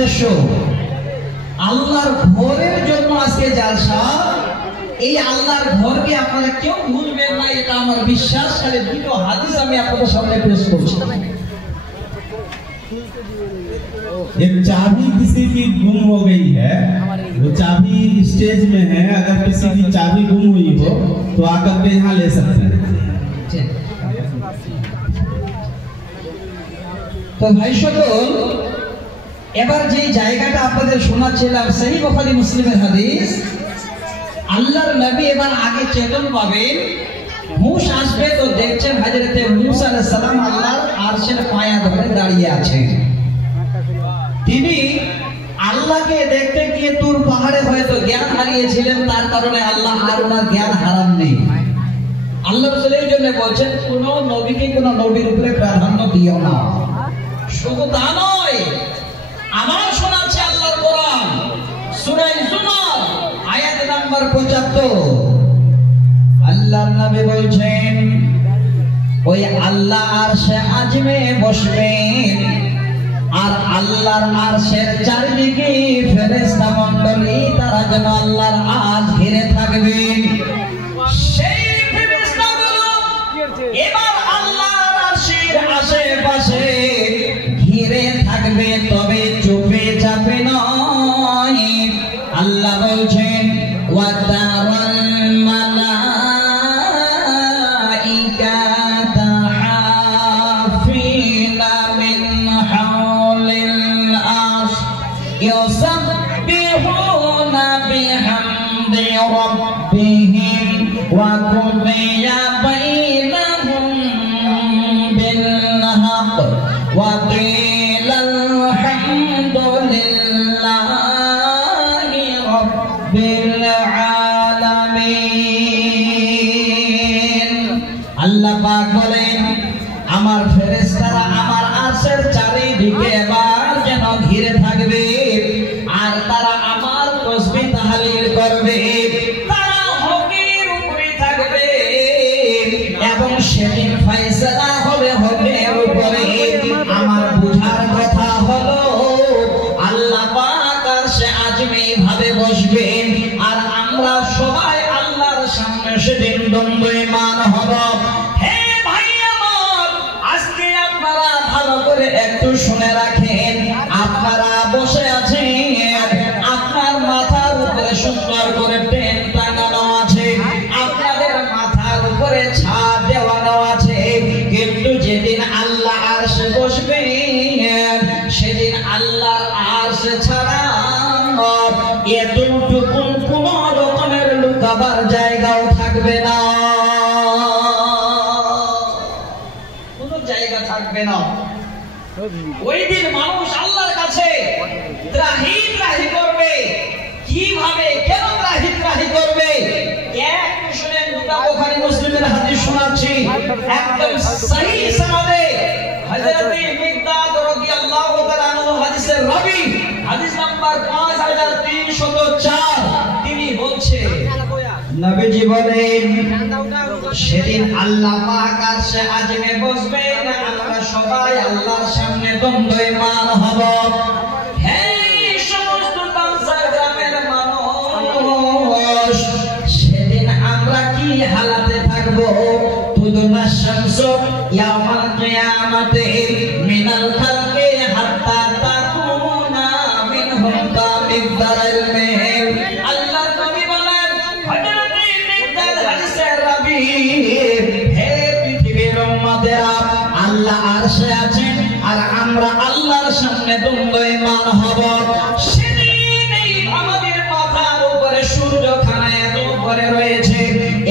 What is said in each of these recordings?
উদ্দেশ্য আল্লাহর ঘরের জন্য আজকে জালসা। এই আল্লাহর ঘরকে আপনারা কেউ ভুলবেন না, এটা আমার বিশ্বাস। খালি দুটো হাদিস আমি আপনাদের সামনে পেশ করছি। एक चाबी किसी की गुम हो गई है, वो चाबी स्टेज में है, अगर किसी की चाबी गुम हुई हो तो आकर के यहाँ ले सकते हैं। তো ভাই সকল, এবার যে জায়গাটা আপনাদের শোনাচ্ছিলাম সহিহ বুখারী মুসলিমের হাদিস, আল্লাহর নবী এবার আগে চেতন পাবেন, হুঁশ আসবে তো দেখছেন হযরতে মুসা আলাইহিস সালাম আল্লাহর আরশের পায়া ধরে দাঁড়িয়ে আছেন। তিনি আল্লাহকে দেখতে গিয়ে তুর পাহাড়ে হয়তো জ্ঞান হারিয়েছিলেন, তার কারণে আল্লাহ আর ওনার জ্ঞান হারাননি। আল্লাহ রাসূলের জন্য বলছেন, কোন নবীকে কোন নবীর উপরে প্রাধান্য দিও না। শুধু তা নয়, আমার শোনাচ্ছে আল্লাহর কোরআন সূরা জুমার আয়াত নাম্বার ৭৫। আল্লাহর নবী বলছেন, ওই আল্লাহ আরশে আজমে বসবেন, আর আল্লাহর আরশের চারিদিকে ফেরেশতা মণ্ডলী তারা যেন আল্লাহর আরশ ঘিরে থাকবে। সেই ফেরেশতাগুলো এবার আল্লাহর আরশের আশেপাশে ঘিরে থাকবে, তবে চুপে চাপে নয়। আল্লাহ বলছেন, ওয়াতারাল মালাইকাতা হাফিনা মিন হাওলিল আরশ ইউসাব্বিহুনা বিহামদি রাব্বিহিম ওয়া কুদিয়া বাইনাহুম বিল হক ওয়া কিলা আলহামদুলিল্লাহি রাব্বিল আলামিন। আল্লাহ পাক বলেন, আমার ফেরেশতারা আমার আরশের চারিদিকে এবার যেন ঘিরে থাকবে, আর তারা আমার তাসবিহ তাহলিল করবে, তারা হকের উপরে থাকবে, এবং সেদিন ফয়সালা হবে হকের উপরে। আমার বুঝার কথা হলো, আল্লাহ পাক আরশে আজমে ভাবে বসবেন, আর আমরা সবাই আল্লাহর সামনে সেদিন দণ্ডায়মান হব। হে ভাই আমার, আজকে আপনারা ভালো করে একটু শুনে রাখেন। আপনারা বসে আছেন, আপনার মাথার উপরে সুন্দর করে টেন টাঙানো আছে, আপনাদের মাথার উপরে ছাদ দেওয়ানো আছে, কিন্তু যেদিন আল্লাহ আরশে বসবেন, সেদিন আল্লাহর আরশ ছাড়া এতটুকু কোন রকমের লুকাবার জায়গাও থাকবে না, কোন জায়গা থাকবে না। ওই দিন মানুষ আল্লাহর কাছে ত্রাহি ত্রাহি করবে। কিভাবে, কেন ত্রাহি ত্রাহি করবে? একটু শুনেন, বুখারী মুসলিমের হাদিস শোনাচ্ছি, একদম সহিহ সনদে হযরত মিকদাদ রাদিয়াল্লাহু তাআলা আনহু হাদিসের রাবী, হাদিস নাম্বার 5304। তিনি বলছেন, নবীজি বলেন, সেদিন আল্লাহ পাক আরশে আজমে বসবেন, আমরা সবাই আল্লাহর সামনে দণ্ডায়মান হব। হে সমস্ত বাংলার গ্রামের মানুষ, সেদিন আমরা কি হালাতে থাকব? তুদুনা শামসু ইয়াউমাল কিয়ামাতি মিনাল খালকি হাত্তা তাকুনা মিনহুম কামিদারাল মেল। আল্লাহ নবী বলেন, হযরত মিকদাদ হাদিসের রাবী, হে পৃথিবীর উম্মতেরা, আল্লাহ আরশে আছেন, আর আমরা আল্লাহর সামনে দণ্ডায়মান হব। সেদিন আমাদের মাথার উপরে সূর্যখানা এত উপরে রয়েছে,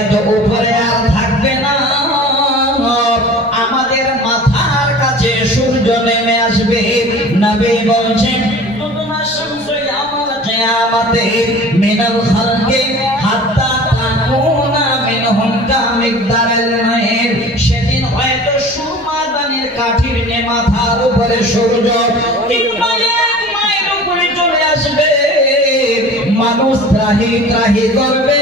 এত উপরে আর থাকবে না, আমাদের মাথার কাছে সূর্য নেমে আসবে। নবী বলছেন, তুদনা শামসু ইয়াউমাল কিয়ামাতি মিনাল খালকি হাত্তা তাকুনা মিনহুম কামিকদারাল মাইল। সেদিন হয়তো সুরমাদানের কাঠির নে মাথার উপরে সূর্য কিংবা এক মাইল উপরে চলে আসবে। মানুষ ত্রাহি ত্রাহি করবে,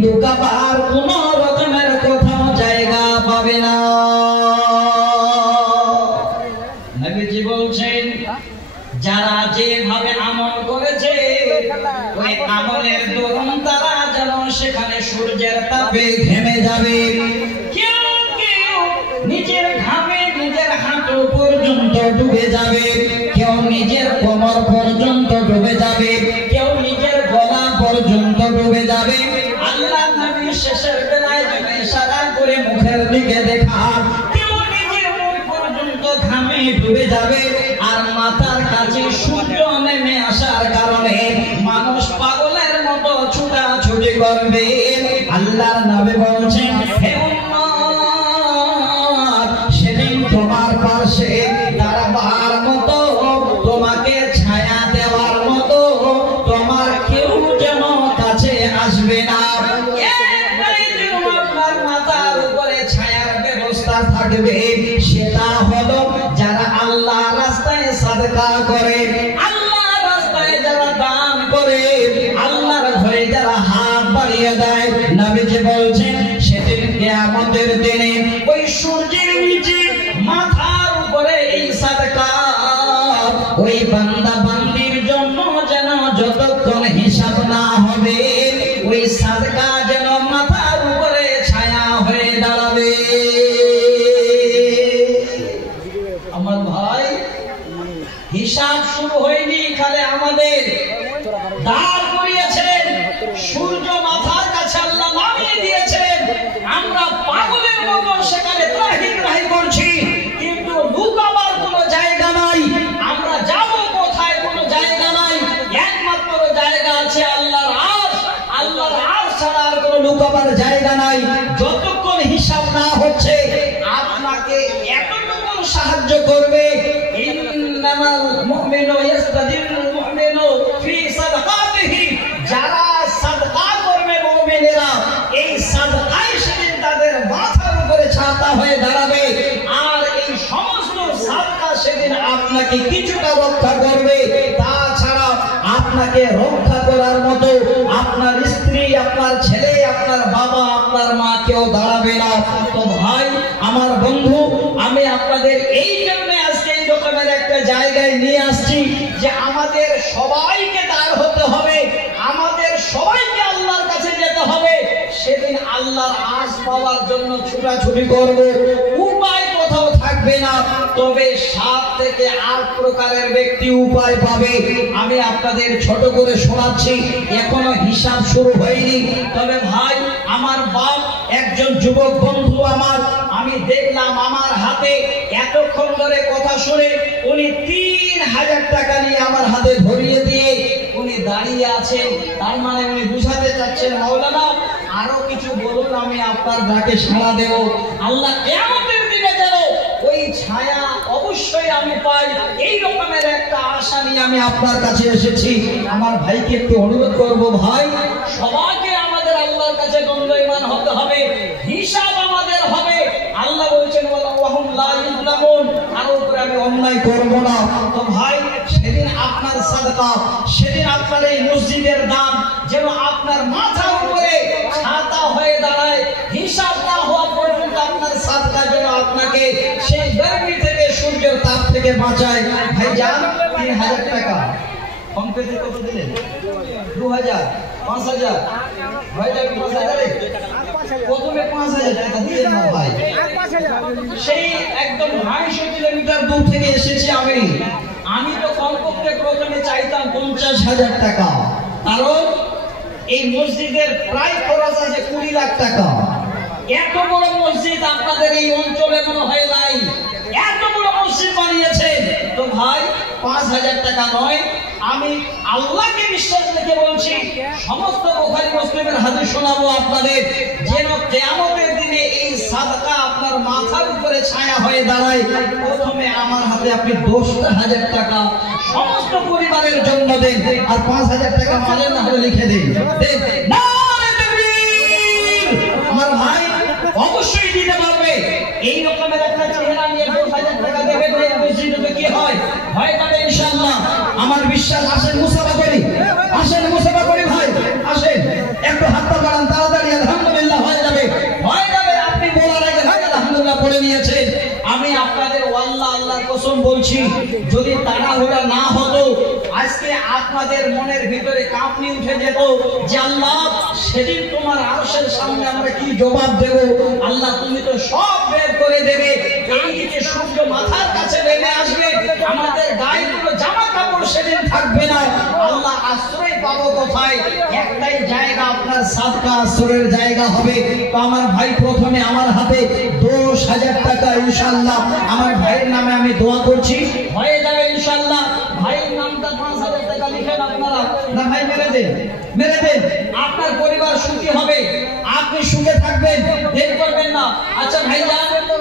লুকাবার কোন রকমের কোথাও জায়গা পাবে না। নবীজি বলছেন, যারা যেভাবে আমল করেছে ওই আমলের দরুন তারা যেন সেখানে সূর্যের তাপে ঘেমে যাবে। কেউ কেউ নিজের ঘামে নিজের হাঁটু পর্যন্ত ডুবে যাবে, কেউ নিজের কোমর পর্যন্ত ডুবে যাবে, কেউ নিজের গলা পর্যন্ত ডুবে যাবে। আল্লাহ নবী শেষের বেলায় যখন ইশারা করে মুখের দিকে দেখান, কেউ নিজের মুখ পর্যন্ত ঘামে ডুবে যাবে। আর মাথার কাছে সূর্য নেমে আসার কারণে মানুষ পাগলের মতো ছুটাছুটি করবে। আল্লাহর নবী বলছেন, হে উম্মত, সেদিন তোমার পাশে দাঁড়াবার মতো, তোমাকে ছায়া দেওয়ার মতো তোমার কেউ যেন কাছে আসবে না। মাথার উপরে ছায়ার ব্যবস্থা থাকবে, সেটা হলো যারা আল্লাহ রাস্তায় সাদকা করে, আল্লাহ রাস্তায় যারা দান করে, আল্লাহর ঘরে যারা হাত বাড়িয়ে দেয়। নবীজি বলছেন সেদিন কিয়ামতের দিনে ওই সূর্যের নিচে মাথার উপরে এই সাদকা ওই বান্দা বান্দির জন্য যেন যতক্ষণ হিসাব না হবে ওই সাদকা যেন মাথার উপরে ছায়া হয়ে দাঁড়াবে। আমার ভাই, হিসাব শুরু হয়নি, খালি আমাদের দাঁড় করিয়েছেন, সূর্য মাথার কাছে আল্লাহ নামিয়ে দিয়েছেন। আমরা পাগলের মতো সেখানে ত্রাহি ত্রাহি করছি, কিন্তু লুকাবার কোনো জায়গা নাই। আমরা যাব কোথায়, কোনো জায়গা নাই। একমাত্র জায়গা আছে আল্লাহর আরশ। আল্লাহর আরশ ছাড়া আর কোনো লুকাবার জায়গা নাই। যতক্ষণ হিসাব না হচ্ছে আপনাকে এতটুকু সাহায্য করবে, ইন্নামাল মুমিনু ইয়াস্তাদিরুল মুমিনু ফি সাদকাতিহি, যারা সাদকা করবে মুমিনেরা, এই সাদকাই সেদিন তাদের মাথার উপরে ছাতা হয়ে দাঁড়াবে। আর এই সমস্ত সাদকা সেদিন আপনাকে কিছুটা রক্ষা করবে, তাছাড়া আপনাকে রক্ষা করার মতো আপনার স্ত্রী, আপনার ছেলে, আপনার বাবা, আপনার মা কেউ দাঁড়াবে না। তো ভাই আমার বন্ধু, আমি আপনাদের এই জন্য আজকে এই রকমের একটা জায়গায় নিয়ে আসছি যে আমাদের সবাইকে দাঁড় হতে হবে, আমাদের সবাইকে আল্লাহর কাছে যেতে হবে। সেদিন আল্লাহর আরশ পাওয়ার জন্য ছুটাছুটি করব, উপায় কোথাও থাকবে না। তবে 7 থেকে 8 প্রকারের ব্যক্তি উপায় পাবে। আমি আপনাদের ছোট করে শোনাচ্ছি, এখনো হিসাব শুরু হয়নি। তবে ভাই আমার বাপ একজন যুবক বন্ধু আমার, আমি দেখলাম আমার হাতে এতক্ষণ ধরে কথা শুনে উনি 3000 টাকা নিয়ে আমার হাতে ধরিয়ে দিয়ে উনি দাঁড়িয়ে আছেন। তার মানে উনি বুঝাতে চাচ্ছেন, মাওলানা আরো কিছু বলুন, আমি আপনার ডাকে সাড়া দেব। আল্লাহ কিয়ামতের দিনে যেন ওই ছায়া অবশ্যই আমি পাই, এই রকমের একটা আশা নিয়ে আমি আপনার কাছে এসেছি। আমার ভাইকে একটু অনুরোধ করব, ভাই সবাইকে আমাদের আল্লাহর কাছে দণ্ডায়মান হতে হবে, হিসাব আমাদের হবে। আল্লাহ বলছেন ওয়াহুম লা ইউযলামুন, আর উপরে আমি অন্যায় করব না। তো ভাই সেদিন আপনার সাদকা, সেদিন আপনার এই মসজিদের দান যেন আপনার মাথার উপরে ছাতা হয়ে দাঁড়ায়। হিসাব না হওয়া পর্যন্ত আপনার সাদকা যেন আপনাকে সেই গরমি থেকে, সূর্যের তাপ থেকে বাঁচায়। ভাই যান 3000 টাকা কম পেতে কত দিলেন? 2000, 5000, ভাই যান 5000, প্রথমে 5000 টাকা দিলেন না ভাই। সেই একদম 250 কিলোমিটার দূর থেকে এসেছি আমি তো কমপক্ষে প্রথমে চাইতাম 50,000 টাকা, কারণ এই মসজিদের প্রায় খরচ আছে 20 লাখ টাকা। এত বড় মসজিদ আপনাদের এই অঞ্চলে মনে হয় নাই, এত বড় মসজিদ বানিয়েছে। তো ভাই 5000 টাকা নয়, আমি আল্লাহকে বিশ্বাস রেখে বলছি, সমস্ত বুখারী মুসলিমের হাদিস শোনাবো আপনাদের, যেন কিয়ামতের দিনে এই সাদকা আপনার মাথার উপরে ছায়া হয়ে দাঁড়ায়। প্রথমে আমার হাতে আপনি 10,000 টাকা সমস্ত পরিবারের জন্য দেন, আর 5000 টাকা মালের না হলে লিখে দিন। আমার ভাই অবশ্যই দিতে পারবে। এই রকমের একটা চেহারা নিয়ে 10,000 টাকা দেবে, মসজিদে কি হয়? ভয় পাবে ইনশাআল্লাহ, আমার বিশ্বাস। আসেন মুসাফা করি, আসেন মুসাফা করি ভাই, আসেন একটু হাতটা বাড়ান তাড়াতাড়ি। আলহামদুলিল্লাহ হয়ে যাবে, হয়ে যাবে। আপনি বলার আগে আলহামদুলিল্লাহ পড়ে নিয়েছেন। আমি আপনাদের আল্লাহর কসম বলছি, যদি তাড়াহুড়া না হতো আপনাদের মনের ভিতরে কাঁপুনি উঠে যেত যে আল্লাহ সেদিন তোমার আরশের সামনে আমরা কি জবাব দেব। আল্লাহ তুমি তো সব বের করে দেবে। এইদিকে সূর্য মাথার কাছে নেমে আসবে, আমাদের গায়ে কোনো জামা কাপড় সেদিন থাকবে না। আল্লাহ আশ্রয় পাবো কোথায়? একটাই জায়গা, আপনার সাদকা আশ্রয়ের জায়গা হবে। তো আমার ভাই প্রথমে আমার হাতে 10,000 টাকা ইনশাআল্লাহ আমার ভাইয়ের নামে আমি দোয়া করছি, হয়ে যাবে ইনশাআল্লাহ। ভাইয়ের নামটা 5,000 টাকা লিখেন আপনারা। না ভাই মেরে দেন, মেরে দেন। আপনার পরিবার সুখী হবে, আপনি সুখে থাকবেন, দেরি করবেন না। আচ্ছা ভাইয়া,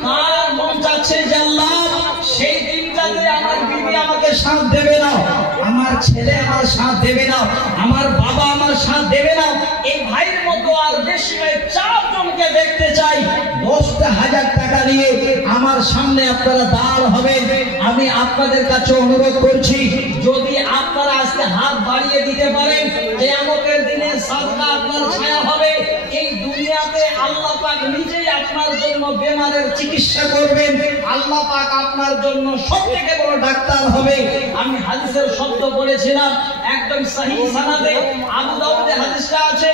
কার মন চাচ্ছে যে আল্লাহ সেই দিনটাতে আমার বিবি আমাকে সাথ দেবে না, আমার ছেলে আমার সাথ দেবে না, আমার বাবা আমার সাথ দেবে না, এই ভাইয়ের মতো আর বেশি নয় 4 জনকে দেখতে চাই। 10,000 টাকা নিয়ে আমার সামনে আপনারা দাঁড় হবেন। আমি আপনাদের কাছে অনুরোধ করছি, যদি আপনারা আজকে হাত বাড়িয়ে দিতে পারেন, কিয়ামতের দিনে সাদকা আপনার ছায়া হবে। এই দুনিয়াতে আল্লাহ পাক নিজেই আপনার জন্য বেমারের চিকিৎসা করবেন। আল্লাহ পাক আপনার জন্য সবথেকে বড় ডাক্তার হবে। আমি হাদিসের শব্দ বলেছিলাম, একদম সহিহ সনদে আবু দাউদে হাদিসটা আছে,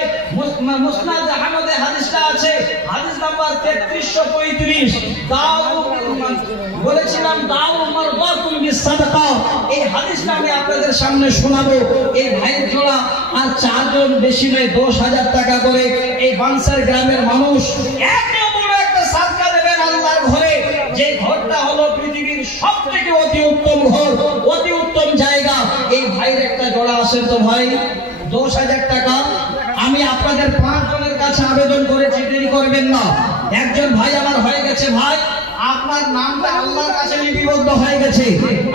মুসনাদ আহমদে হাদিসটা আছে, হাদিস নাম্বার 3335। বলেছিলাম দাউ মারদাতুম বিসাদাকা। এই হাদিসটা আমি আপনাদের সামনে শোনাবো। এই ভাইয়ের জোড়া আর 4 জন, বেশি নয় 10,000 টাকা করে এই বানসার গ্রামের মানুষ এত বড় একটা সাদকা দেবেন আল্লাহর ঘরে, যে ঘরটা হলো পৃথিবীর সবথেকে অতি উত্তম ঘর, অতি উত্তম জায়গা। এই ভাইয়ের একটা জোড়া আসেন তো ভাই, 10,000 টাকা। আমি আপনাদের 5 জনের কাছে আবেদন করেছি, দেরি করবেন না। একজন ভাই আমার হয়ে গেছে, ভাই আপনার নামটা আল্লাহর কাছে লিপিবদ্ধ হয়ে গেছে,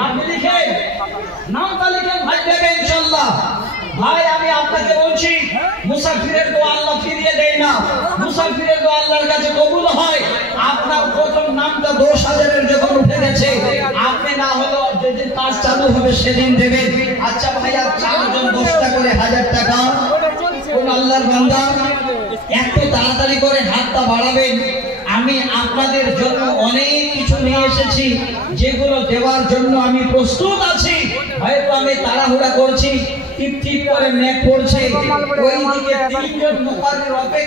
আপনি লিখেন, নামটা লিখেন, ভাই দেবে ইনশাআল্লাহ। ভাই আমি আপনাকে বলছি, মুসাফিরের দোয়া আল্লাহ ফিরিয়ে দেয় না, মুসাফিরের দোয়া আল্লাহর কাছে কবুল হয়। আপনার প্রথম নামটা 10,000 এর যখন উঠে গেছে, আপনি না হলো যেদিন কাজ চালু হবে সেদিন দেবেন। আচ্ছা ভাইয়া, 4 জন 10টা করে 1000 টাকা। কোন আল্লাহর বান্দা এত তাড়াতাড়ি করে হাতটা বাড়াবেন। আমি আপনাদের জন্য অনেক কিছু নিয়ে এসেছি, যেগুলো দেওয়ার জন্য আমি প্রস্তুত আছি। হয়তো আমি তাড়াহুড়া করছি, টিপ টিপ করে মেঘ পড়ছে, ওইদিকে 3 জন মুকাররির অপেক্ষা